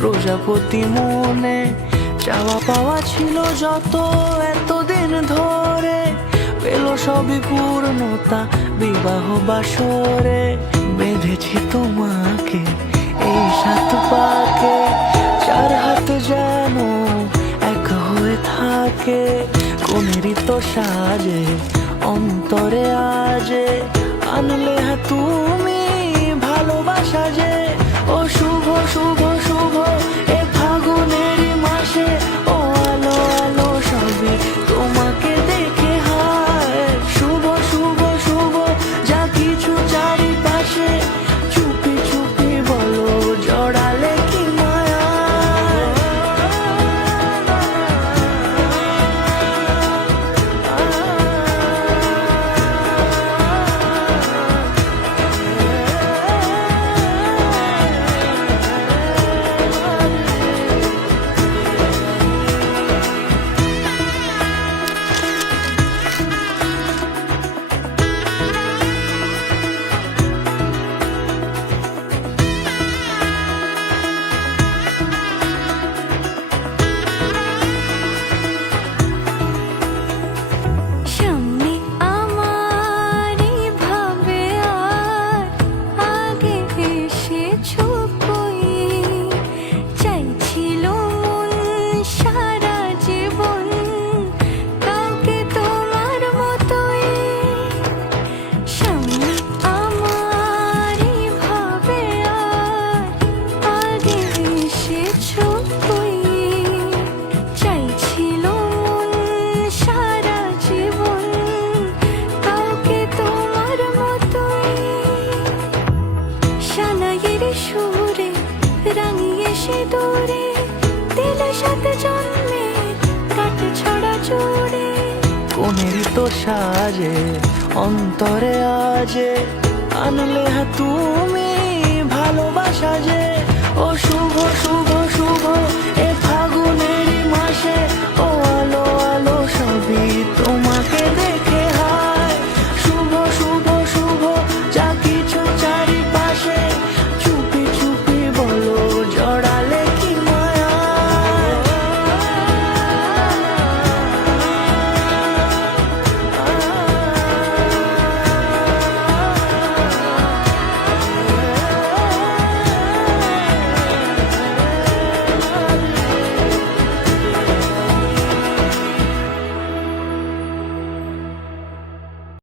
প্রজাপতি মনে চাওয়া পাওয়া ছিল যত এতদিন ধরে, পেল সবই পূর্ণতা বিবাহ বাসরে। বেঁধেছি তোমাকে এই সাত পাকে, চার হাত যেন এক হয়ে থাকে। কোনেরই তো সাজে অন্তরে আজে, আনলে তুমি ভালোবাসা যে। ও শুভ শুভ শুভ এ ফাগুনেরই মাসে, ও আলো আলো সবই তোমাকে দেখে হায়। শুভ শুভ শুভ যা কিছু চারিপাশে, চুপি চুপি বলো জড়ালে কি মায়া। সুরে রাঙিয়ে সে দূরে দিলে সাথে জন্মে কাটে ছড়া জোরে। কোনেরই তো সাজে অন্তরে আজে, আনলে তুমি ভালোবাসা যে। ও শুভ শুভ শুভ এ